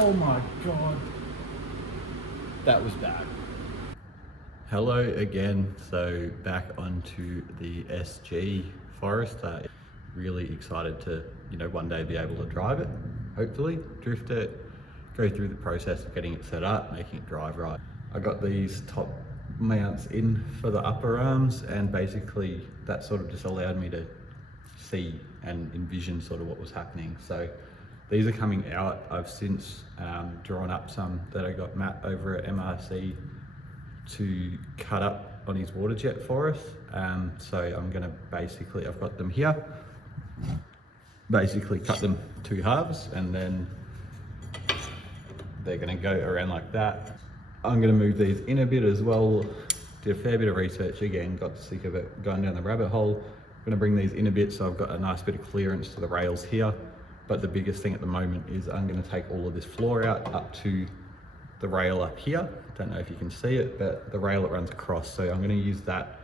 Oh my God. That was bad. Hello again. So back onto the SG Forester. Really excited to, one day be able to drive it, hopefully, drift it, go through the process of getting it set up, making it drive right. I got these top mounts in for the upper arms, and basically that sort of just allowed me to see and envision sort of what was happening. So these are coming out. I've since drawn up some that I got Matt over at MRC to cut up on his water jet for us. So I'm gonna I've got them here, basically cut them two halves, and then they're gonna go around like that. I'm gonna move these in a bit as well. Did a fair bit of research again, got sick of it going down the rabbit hole. I'm gonna bring these in a bit so I've got a nice bit of clearance to the rails here. But the biggest thing at the moment is I'm gonna take all of this floor out up to the rail up here. Don't know if you can see it, but the rail that runs across. So I'm gonna use that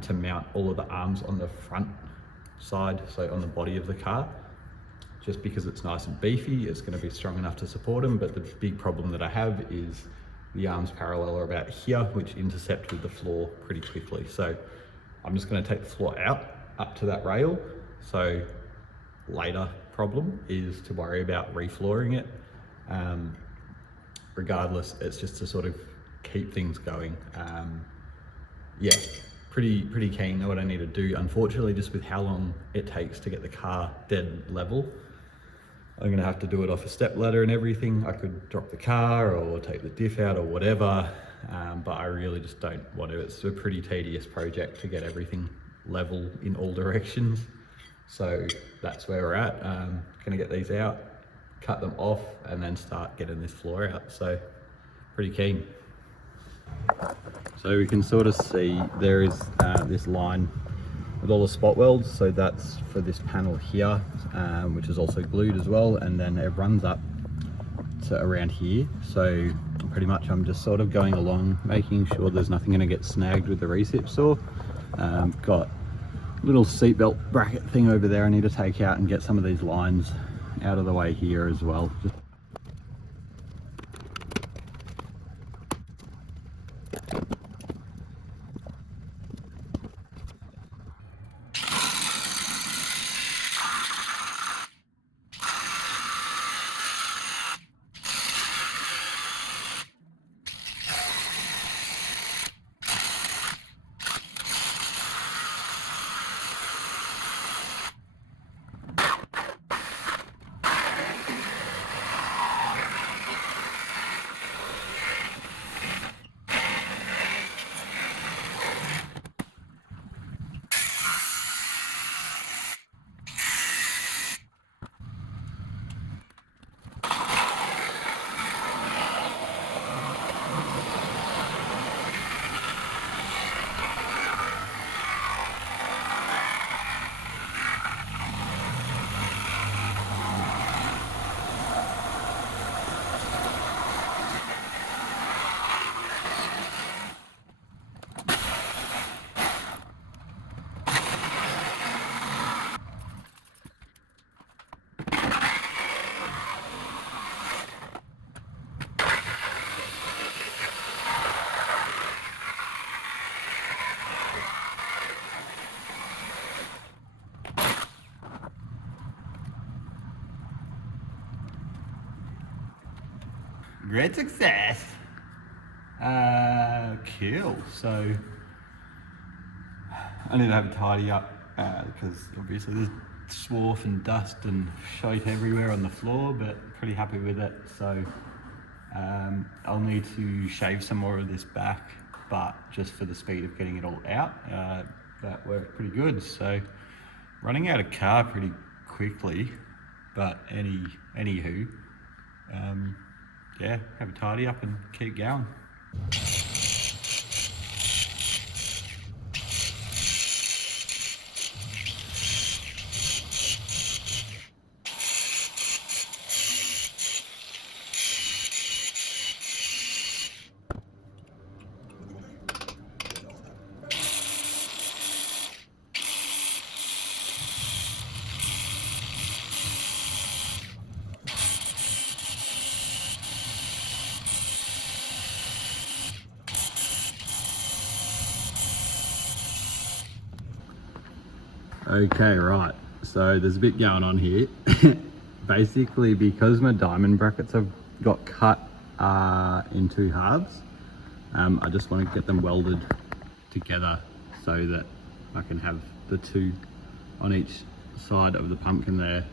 to mount all of the arms on the front side, so on the body of the car. Just because it's nice and beefy, it's gonna be strong enough to support them. But the big problem that I have is the arms parallel are about here, which intercept with the floor pretty quickly. So I'm just gonna take the floor out up to that rail. So later problem is to worry about reflooring it. Regardless, it's just to sort of keep things going. Yeah, pretty keen on what I need to do. Unfortunately, just with how long it takes to get the car dead level, I'm gonna have to do it off a step ladder and everything. I could drop the car or take the diff out or whatever, but I really just don't want to. It's a pretty tedious project to get everything level in all directions. So that's where we're at. Gonna get these out, cut them off, and then start getting this floor out. So pretty keen. So we can sort of see there is this line with all the spot welds. So that's for this panel here, which is also glued as well. And then it runs up to around here. So pretty much I'm just sort of going along, making sure there's nothing gonna get snagged with the recip saw. Got a little seatbelt bracket thing over there I need to take out and get some of these lines out of the way here as well. Great success. Cool. So I need to have a tidy up because obviously there's swarf and dust and shite everywhere on the floor, but pretty happy with it. So I'll need to shave some more of this back, but just for the speed of getting it all out, that worked pretty good. So running out of car pretty quickly, but anywho, yeah, have a tidy up and keep going. Okay, right. So there's a bit going on here. Basically, because my diamond brackets have got cut in two halves, I just want to get them welded together so that I can have the two on each side of the pumpkin there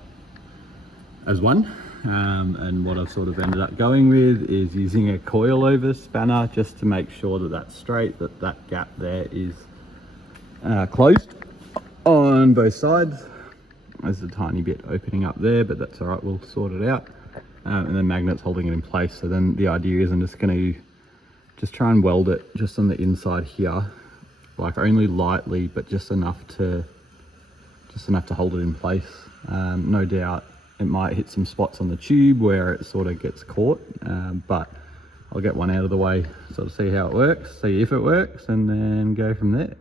as one. And what I've sort of ended up going with is using a coilover spanner just to make sure that that's straight, that gap there is closed on both sides. There's a tiny bit opening up there, but that's all right, we'll sort it out. And then magnets holding it in place. So then the idea is I'm just going to just try and weld it just on the inside here, like only lightly, but just enough to hold it in place. No doubt it might hit some spots on the tube where it sort of gets caught, but I'll get one out of the way, sort of see how it works, see if it works, and then go from there.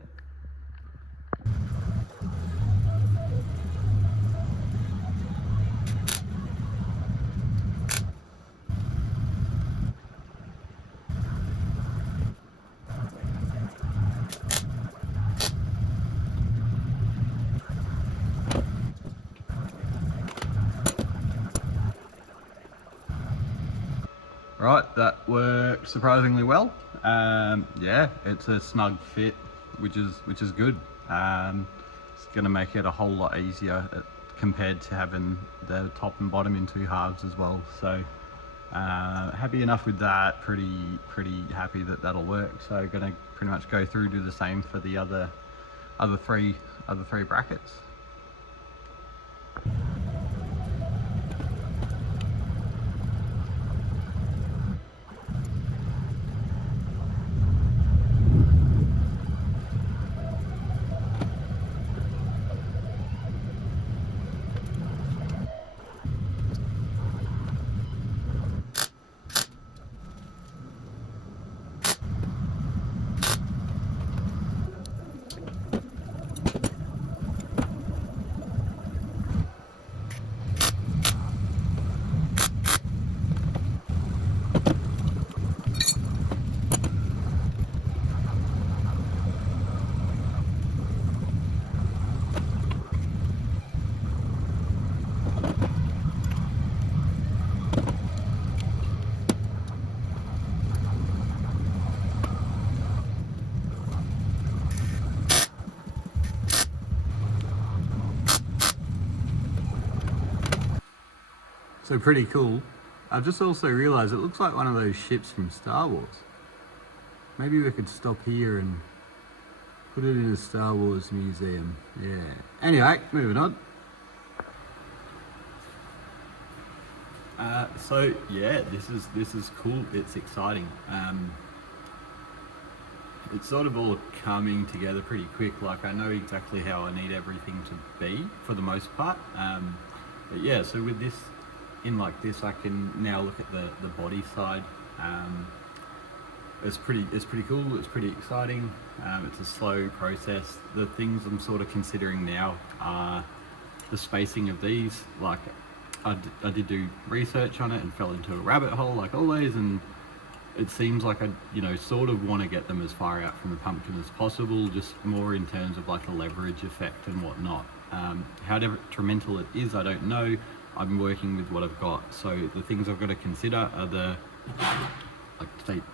Right, that worked surprisingly well. Yeah, it's a snug fit, which is good. It's going to make it a whole lot easier compared to having the top and bottom in two halves as well. So happy enough with that. Pretty happy that that'll work. So going to pretty much go through, do the same for the other three brackets. So pretty cool. I've just also realised it looks like one of those ships from Star Wars. Maybe we could stop here and put it in a Star Wars museum. Yeah. Anyway, moving on. So yeah, this is cool. It's exciting. It's sort of all coming together pretty quick. Like I know exactly how I need everything to be for the most part. But yeah, so with this in like this, I can now look at the body side. It's pretty cool. It's pretty exciting. It's a slow process. The things I'm sort of considering now are the spacing of these. Like I did do research on it and fell into a rabbit hole like always, and it seems like I sort of want to get them as far out from the pumpkin as possible, just more in terms of like a leverage effect and whatnot. How detrimental it is, I don't know. I'm working with what I've got. So the things I've got to consider are the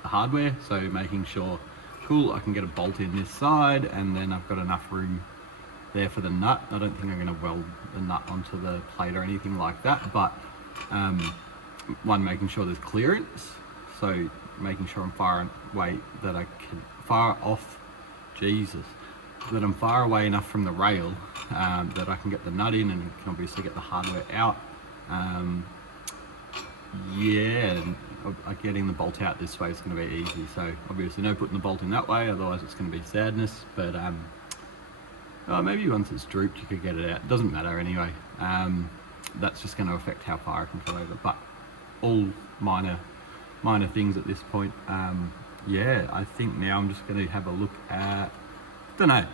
hardware. So making sure, cool, I can get a bolt in this side, and then I've got enough room there for the nut. I don't think I'm going to weld the nut onto the plate or anything like that, but one, making sure there's clearance. So making sure I'm far away that I can that I'm far away enough from the rail that I can get the nut in and can obviously get the hardware out. Yeah, and getting the bolt out this way is going to be easy. So obviously no putting the bolt in that way, otherwise it's going to be sadness. But maybe once it's drooped you could get it out. It doesn't matter anyway. That's just going to affect how far I can go over. But all minor things at this point. Yeah, I think now I'm just going to have a look at, don't know, I'm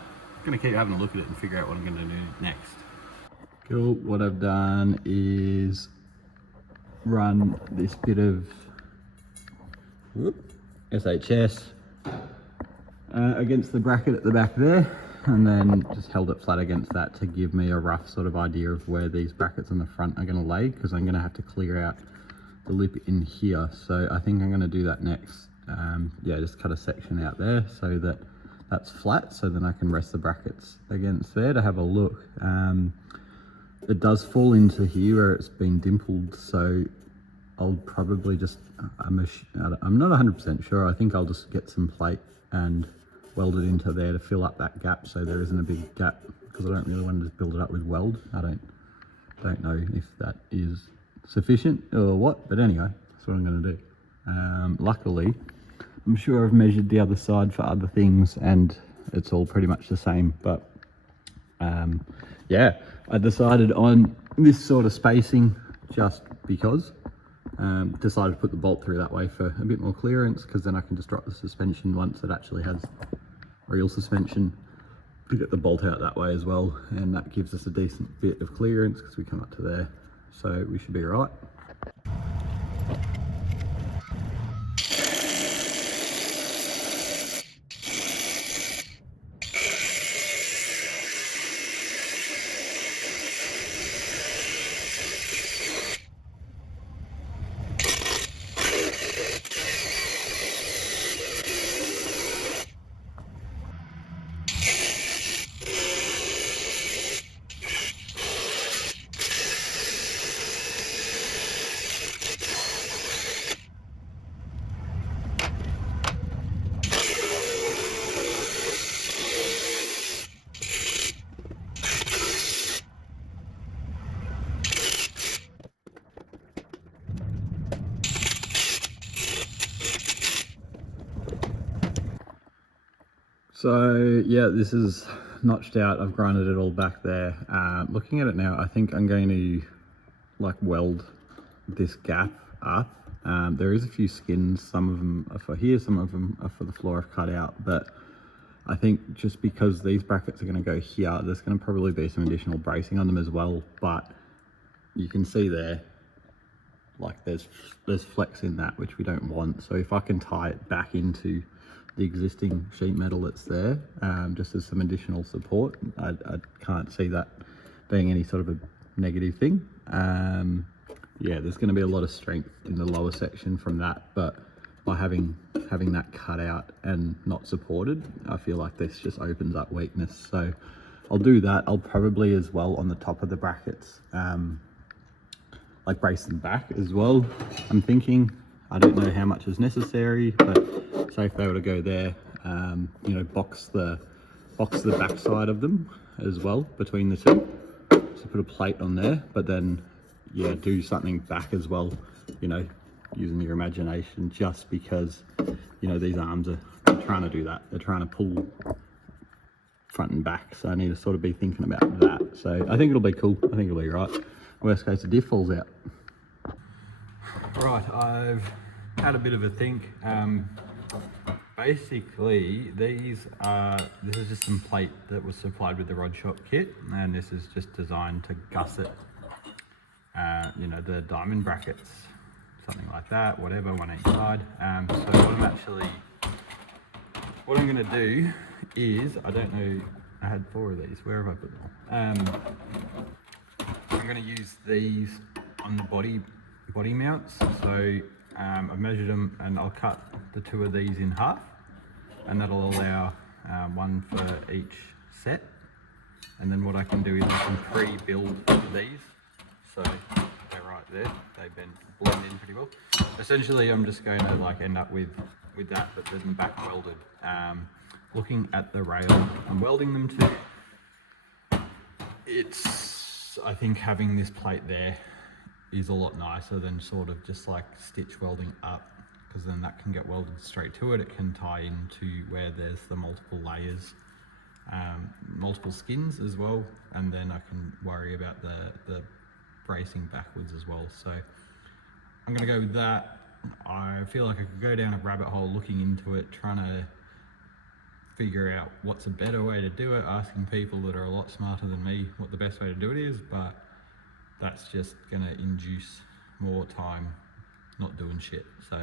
going to keep having a look at it and figure out what I'm going to do next. Cool, what I've done is run this bit of SHS against the bracket at the back there. and then just held it flat against that to give me a rough sort of idea of where these brackets on the front are going to lay, because I'm going to have to clear out the lip in here. So I think I'm going to do that next. Yeah, just cut a section out there so that that's flat, so then I can rest the brackets against there to have a look. It does fall into here where it's been dimpled, so I'll probably just, I'm not 100% sure. I think I'll just get some plate and weld it into there to fill up that gap so there isn't a big gap, because I don't really want to just build it up with weld. I don't know if that is sufficient or what, but anyway, that's what I'm going to do. Luckily, I'm sure I've measured the other side for other things and it's all pretty much the same, but yeah, I decided on this sort of spacing just because. Decided to put the bolt through that way for a bit more clearance, because then I can just drop the suspension once it actually has real suspension, to get the bolt out that way as well, and that gives us a decent bit of clearance because we come up to there, so we should be all right. So yeah, this is notched out. I've grinded it all back there. Looking at it now, I think I'm going to like weld this gap up. There is a few skins, some of them are for here, some of them are for the floor I've cut out, but I think just because these brackets are going to go here, there's going to probably be some additional bracing on them as well, but you can see there, like there's flex in that, which we don't want. So if I can tie it back into the existing sheet metal that's there, just as some additional support, I can't see that being any sort of a negative thing. Yeah, there's going to be a lot of strength in the lower section from that, but by having that cut out and not supported, I feel like this just opens up weakness. So I'll do that. I'll probably as well on the top of the brackets, like brace them back as well. I'm thinking, I don't know how much is necessary, but say if they were to go there, you know, box the back side of them as well between the two. So put a plate on there, but then yeah, do something back as well, you know, using your imagination, just because, you know, these arms are trying to do that. They're trying to pull front and back. So I need to sort of be thinking about that. So I think it'll be cool. I think it'll be right. Worst case, the diff falls out. Right, I've had a bit of a think. Basically, this is just some plate that was supplied with the rod shop kit, and this is just designed to gusset, you know, the diamond brackets, something like that, whatever, one each side. So what I'm going to do is, I don't know, I had 4 of these. Where have I put them? I'm going to use these on the body mounts. So I've measured them, and I'll cut the 2 of these in half, and that'll allow one for each set. And then what I can do is I can pre-build these, so they're right there. They blend in pretty well. Essentially, I'm just going to like end up with that, but then back welded. Looking at the rail I'm welding them to, I think having this plate there is a lot nicer than sort of just like stitch welding up, because then that can get welded straight to it. It can tie into where there's the multiple layers, multiple skins as well, and then I can worry about the bracing backwards as well. So I'm going to go with that. I feel like I could go down a rabbit hole looking into it, trying to figure out what's a better way to do it, asking people that are a lot smarter than me what the best way to do it is, but that's just going to induce more time not doing shit. So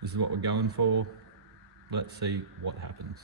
this is what we're going for. Let's see what happens.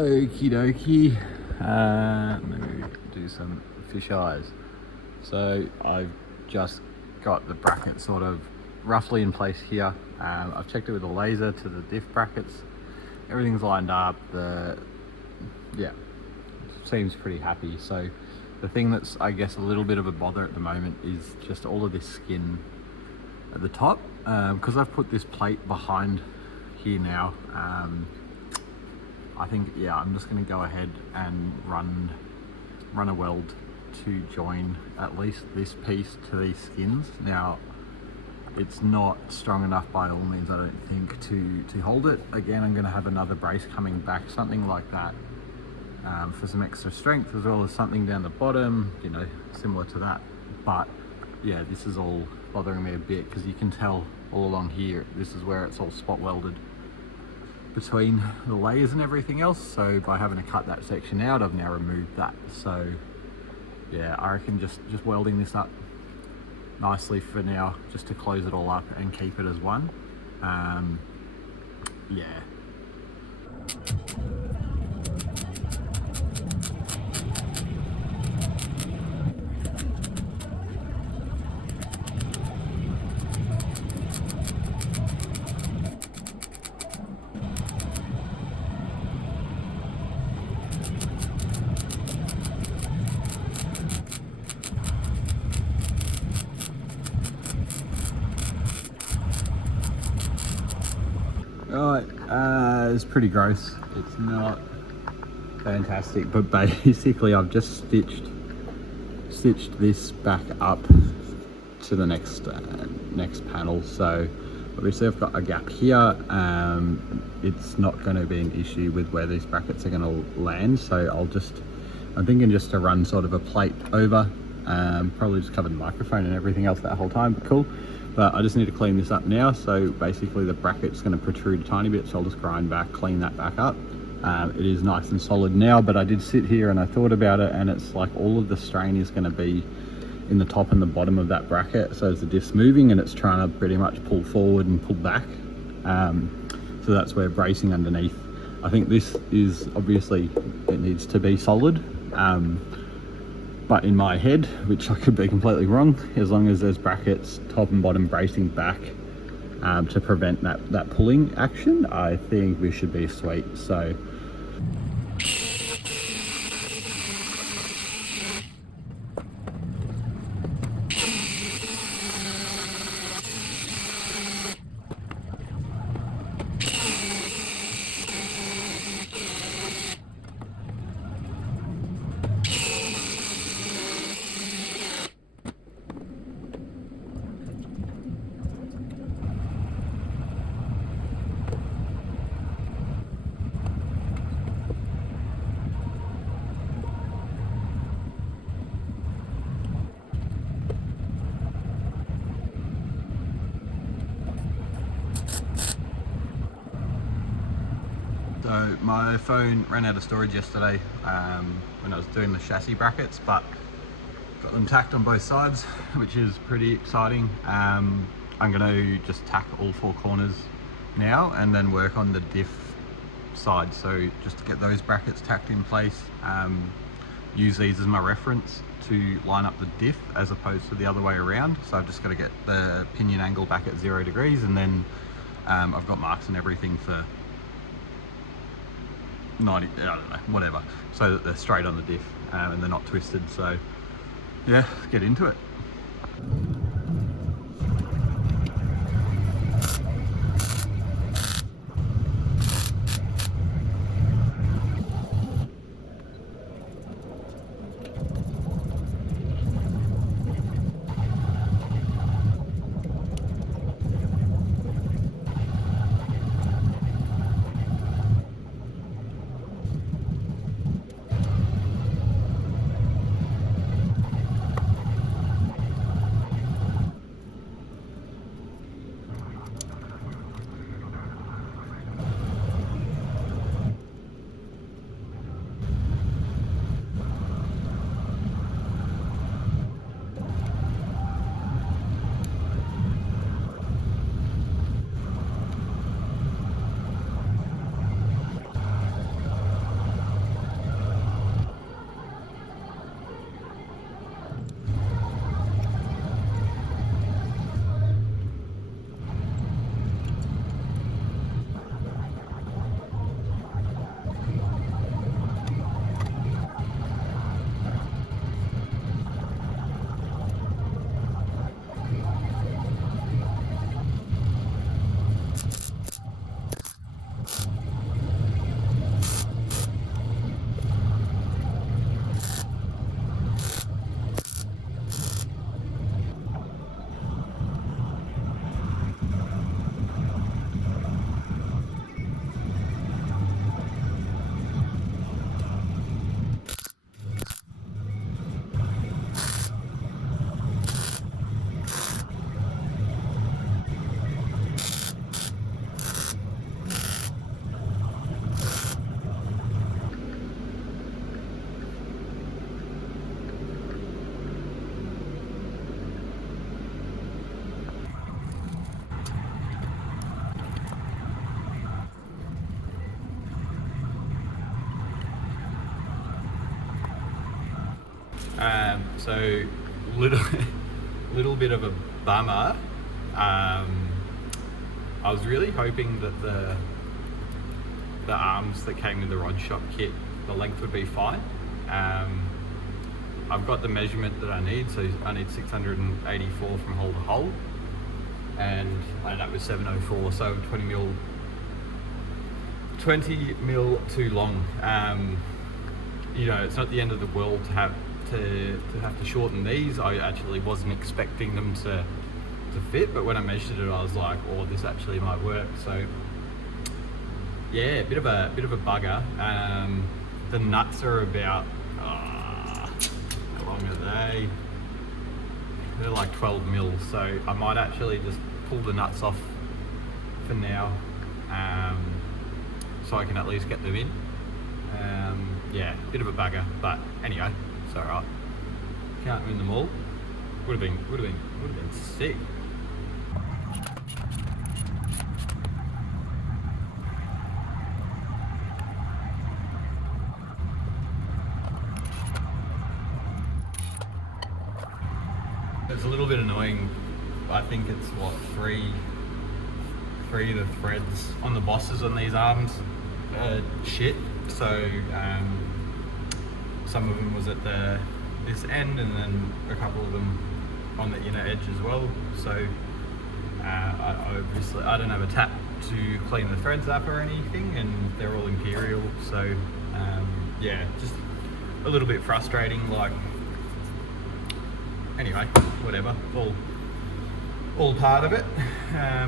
Okie dokie. Let me do some fish eyes. So I've just got the bracket sort of roughly in place here. I've checked it with a laser to the diff brackets. Everything's lined up. Yeah, seems pretty happy. So the thing that's, I guess, a little bit of a bother at the moment is just all of this skin at the top. Because I've put this plate behind here now. I think, yeah, I'm just going to go ahead and run a weld to join at least this piece to these skins. Now, it's not strong enough by all means, I don't think, to hold it. Again, I'm going to have another brace coming back, something like that, for some extra strength, as well as something down the bottom, you know, similar to that. But yeah, this is all bothering me a bit because you can tell all along here, this is where it's all spot welded between the layers and everything else. So by having to cut that section out, I've now removed that. So yeah, I reckon just welding this up nicely for now, just to close it all up and keep it as one. Yeah. Right, it's pretty gross. It's not fantastic, but basically I've just stitched this back up to the next panel. So obviously I've got a gap here. It's not going to be an issue with where these brackets are going to land. So I'm thinking just to run sort of a plate over. Probably just covered the microphone and everything else that whole time, but cool. But I just need to clean this up now. So basically the bracket's going to protrude a tiny bit, so I'll just grind back, clean that back up. It is nice and solid now, but I did sit here and I thought about it, and it's like all of the strain is going to be in the top and the bottom of that bracket. So as the diff's moving and it's trying to pretty much pull forward and pull back. So that's where bracing underneath. I think this is obviously, it needs to be solid. But in my head, which I could be completely wrong, as long as there's brackets top and bottom bracing back to prevent that pulling action, I think we should be sweet. So So my phone ran out of storage yesterday when I was doing the chassis brackets, but got them tacked on both sides, which is pretty exciting. I'm going to just tack all four corners now and then work on the diff side. So just to get those brackets tacked in place, use these as my reference to line up the diff as opposed to the other way around. So I've just got to get the pinion angle back at 0 degrees, and then I've got marks and everything for 90, I don't know, whatever, so that they're straight on the diff and they're not twisted. So yeah, let's get into it. So little little bit of a bummer. I was really hoping that the arms that came with the rod shop kit, the length would be fine. I've got the measurement that I need, so I need 684 from hole to hole, and I ended up with 704, so 20 mil too long. You know, it's not the end of the world to have to shorten these. I actually wasn't expecting them to fit, but when I measured it, I was like, oh, this actually might work. So yeah, bit of a bugger. The nuts are about how long are they? They're like 12 mil, so I might actually just pull the nuts off for now, so I can at least get them in. Yeah, bit of a bugger, but anyway, it's alright. Can't win them all. Would have been sick. It's a little bit annoying. I think it's what, three of the threads on the bosses on these arms shit. So some of them was at this end, and then a couple of them on the inner edge as well. So obviously I don't have a tap to clean the threads up or anything, and they're all Imperial. So yeah, just a little bit frustrating. Like, anyway, whatever, all part of it.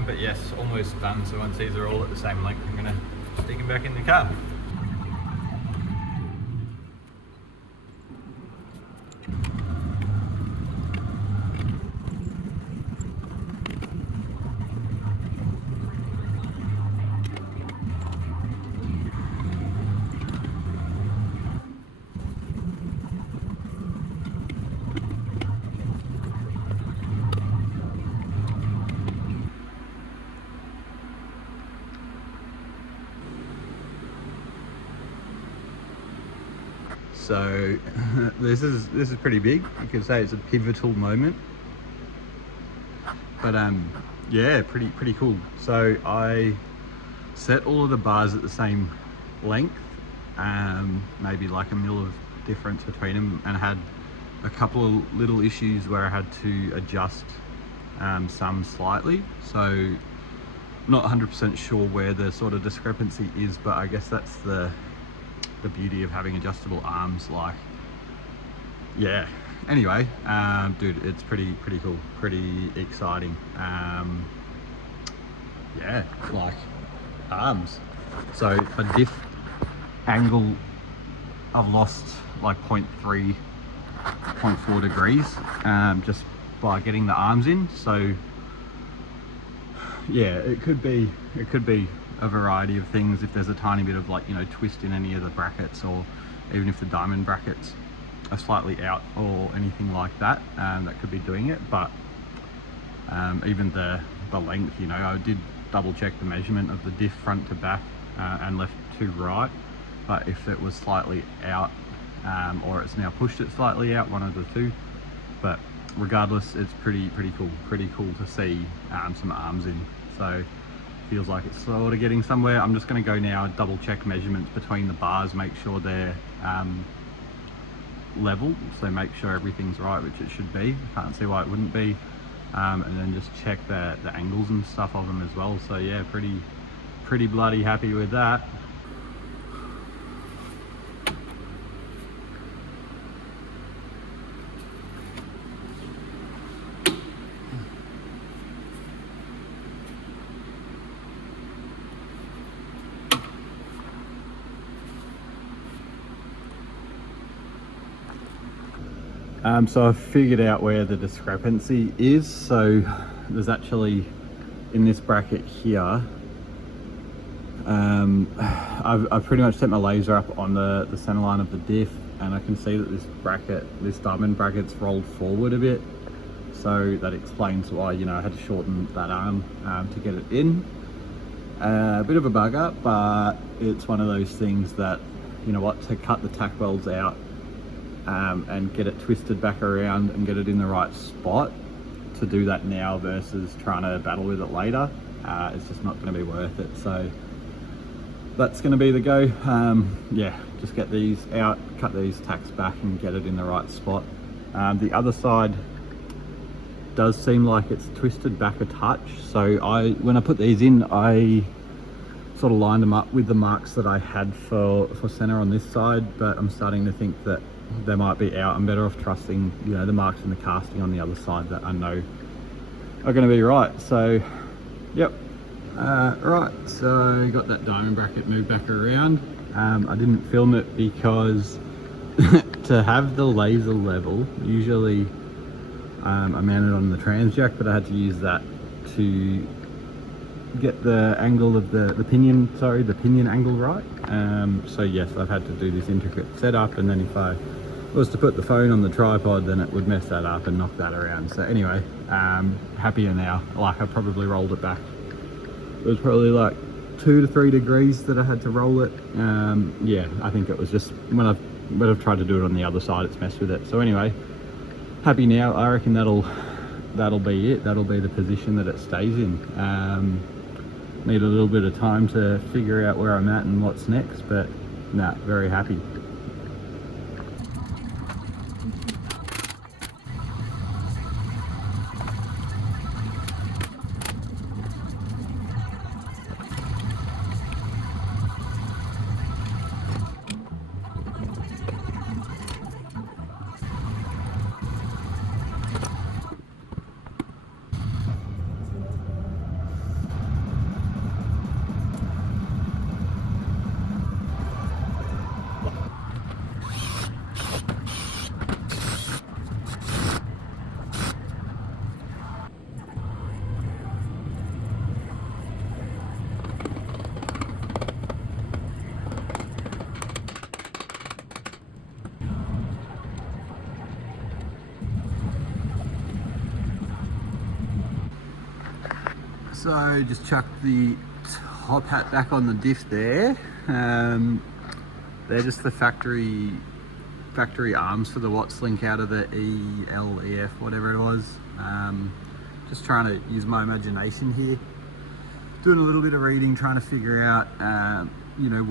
But yes, almost done. So once these are all at the same length, I'm gonna stick them back in the car. So this is pretty big. You could say it's a pivotal moment, but yeah, pretty cool. So I set all of the bars at the same length, maybe like a mil of difference between them, and I had a couple of little issues where I had to adjust some slightly. So not 100% sure where the sort of discrepancy is, but I guess that's the beauty of having adjustable arms. Like, yeah, anyway, dude, it's pretty cool, pretty exciting. Yeah, like arms. So a diff angle, I've lost like 0.3, 0.4 degrees just by getting the arms in. So yeah, it could be a variety of things. If there's a tiny bit of, like, you know, twist in any of the brackets, or even if the diamond brackets are slightly out or anything like that, that could be doing it. But even the length, you know, I did double check the measurement of the diff front to back and left to right, but if it was slightly out, or it's now pushed it slightly out, one of the two. But regardless, it's pretty cool to see some arms in. So feels like it's sort of getting somewhere. I'm just going to go now and double check measurements between the bars, make sure they're level, so make sure everything's right, which it should be. Can't see why it wouldn't be. And then just check the angles and stuff of them as well. So yeah, pretty bloody happy with that. So I've figured out where the discrepancy is. So there's actually, in this bracket here, I've pretty much set my laser up on the center line of the diff, and I can see that this diamond bracket's rolled forward a bit. So that explains why, you know, I had to shorten that arm to get it in. A bit of a bugger, but it's one of those things that, you know what, to cut the tack welds out and get it twisted back around and get it in the right spot to do that now versus trying to battle with it later. It's just not going to be worth it. So that's going to be the go. Yeah, just get these out, cut these tacks back and get it in the right spot. The other side does seem like it's twisted back a touch, so when I put these in, I sort of lined them up with the marks that I had for center on this side, but I'm starting to think that they might be out. I'm better off trusting, you know, the marks in the casting on the other side that I know are going to be right. So yep. Right, so got that diamond bracket moved back around. I didn't film it because to have the laser level, usually I mounted on the trans jack, but I had to use that to get the angle of the pinion angle right. So yes, I've had to do this intricate setup, and then if I was to put the phone on the tripod, then it would mess that up and knock that around. So anyway, happier now. Like, I probably rolled it back. It was probably like 2 to 3 degrees that I had to roll it. Yeah, I think it was just when I've tried to do it on the other side, it's messed with it. So anyway, happy now. I reckon that'll be it. That'll be the position that it stays in. Need a little bit of time to figure out where I'm at and what's next, but nah, very happy. So just chucked the top hat back on the diff there. They're just the factory arms for the Watts link out of the ELEF, whatever it was. Just trying to use my imagination here. Doing a little bit of reading, trying to figure out, you know,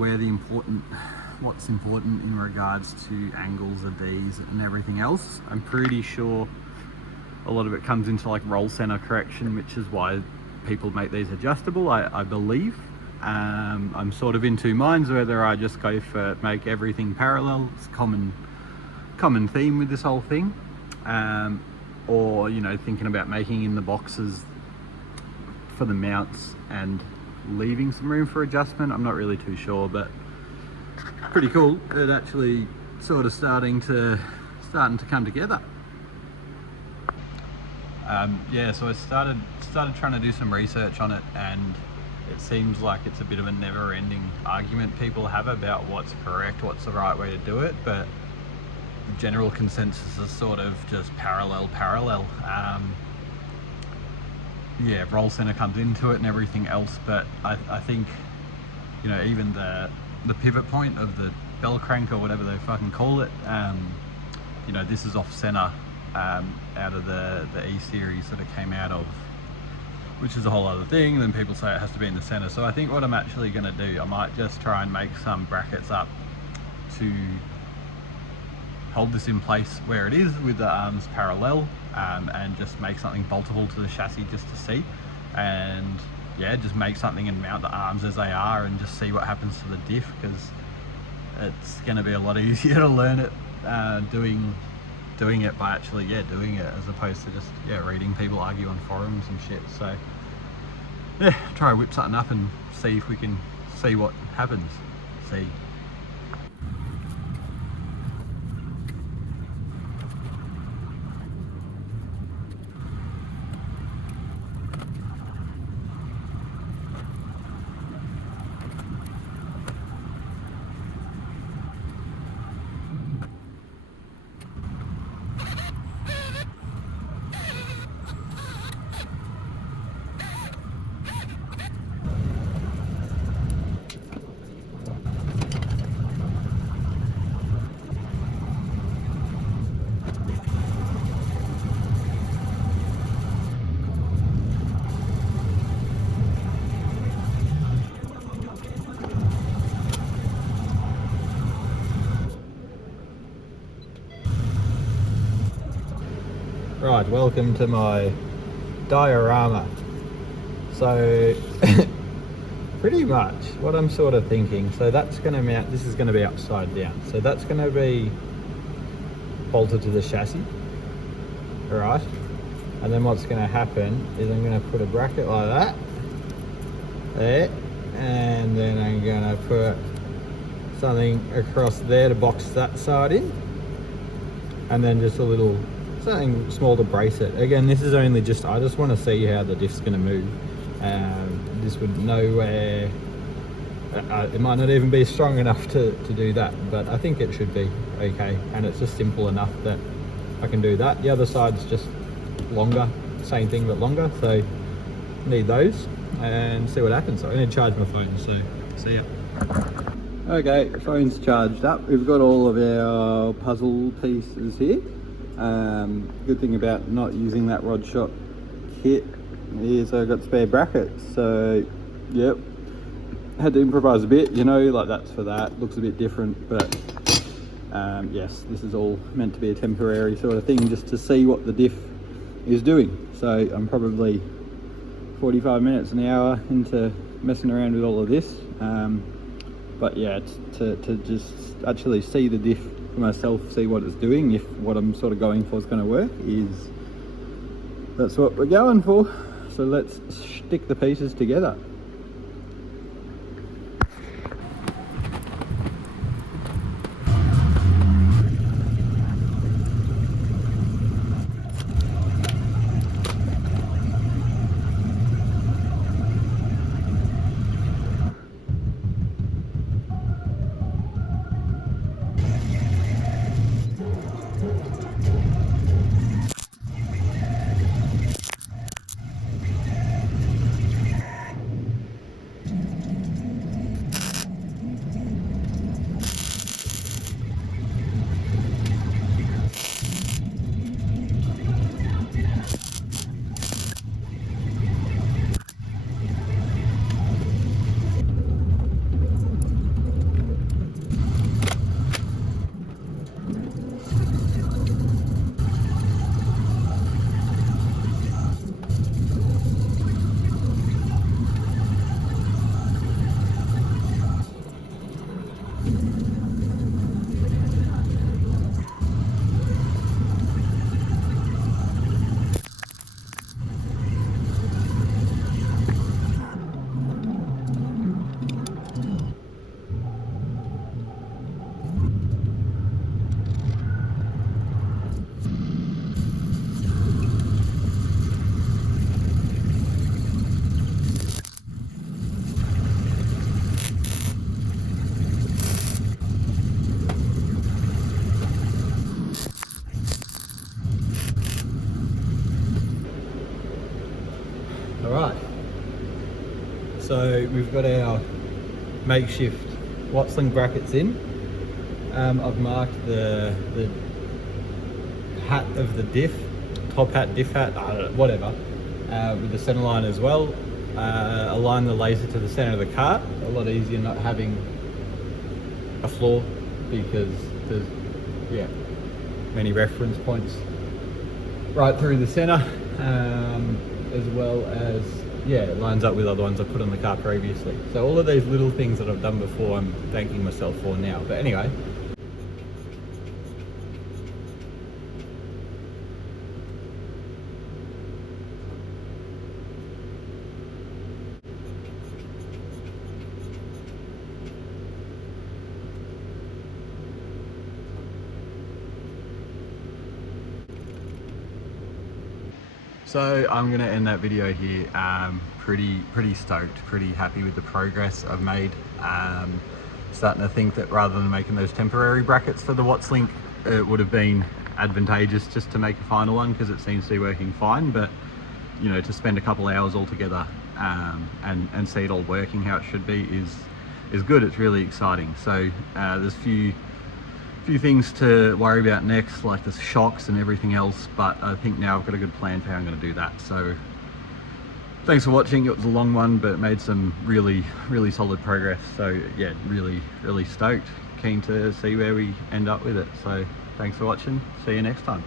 what's important in regards to angles of these and everything else. I'm pretty sure a lot of it comes into like roll center correction, which is why people make these adjustable, I believe. I'm sort of in two minds whether I just go for make everything parallel. It's common theme with this whole thing, or, you know, thinking about making in the boxes for the mounts and leaving some room for adjustment. I'm not really too sure, but pretty cool. It actually sort of starting to come together. Yeah, so I started trying to do some research on it, and it seems like it's a bit of a never-ending argument people have about what's correct, what's the right way to do it, but the general consensus is sort of just parallel. Yeah, roll center comes into it and everything else, but I think, you know, even the pivot point of the bell crank or whatever they fucking call it, you know, this is off center out of the E-series that it came out of, which is a whole other thing. Then people say it has to be in the center. So I think what I'm actually going to do, I might just try and make some brackets up to hold this in place where it is with the arms parallel, and just make something boltable to the chassis just to see, and yeah, just make something and mount the arms as they are and just see what happens to the diff, because it's going to be a lot easier to learn it doing it by actually doing it, as opposed to just reading people argue on forums and shit. So yeah, try to whip something up and see if we can see what happens. See. Right, welcome to my diorama. So pretty much what I'm sort of thinking, so that's going to mount, this is going to be upside down, so that's going to be bolted to the chassis, all right? And then what's going to happen is I'm going to put a bracket like that there, and then I'm going to put something across there to box that side in, and then just a little something small to brace it. Again, this is only just, I just want to see how the diff's going to move. This would nowhere, it might not even be strong enough to do that, but I think it should be okay, and it's just simple enough that I can do that. The other side's just longer, same thing but longer, so need those and see what happens. So I need to charge my phone, so see ya. Okay, phone's charged up. We've got all of our puzzle pieces here. Good thing about not using that rod shop kit is I've got spare brackets, so yep, had to improvise a bit, you know, like that's for that, looks a bit different, but yes, this is all meant to be a temporary sort of thing just to see what the diff is doing. So I'm probably 45 minutes, an hour into messing around with all of this, but yeah, to just actually see the diff for myself, see what it's doing, if what I'm sort of going for is going to work, is that's what we're going for. So let's stick the pieces together. Alright, so we've got our makeshift Wattsling brackets in. I've marked the hat of the diff, top hat, diff hat, I don't know, whatever, with the center line as well. Align the laser to the center of the cart. A lot easier not having a flaw because there's, yeah, many reference points right through the center, as well as, yeah, it lines up with other ones I put on the car previously. So all of these little things that I've done before, I'm thanking myself for now. But anyway, so I'm going to end that video here. Pretty stoked, pretty happy with the progress I've made. Starting to think that rather than making those temporary brackets for the Wattsling, it would have been advantageous just to make a final one because it seems to be working fine. But you know, to spend a couple hours all together and see it all working how it should be is good. It's really exciting. So there's a few things to worry about next, like the shocks and everything else, but I think now I've got a good plan for how I'm going to do that. So thanks for watching. It was a long one, but it made some really solid progress. So yeah, really stoked, keen to see where we end up with it. So thanks for watching, see you next time.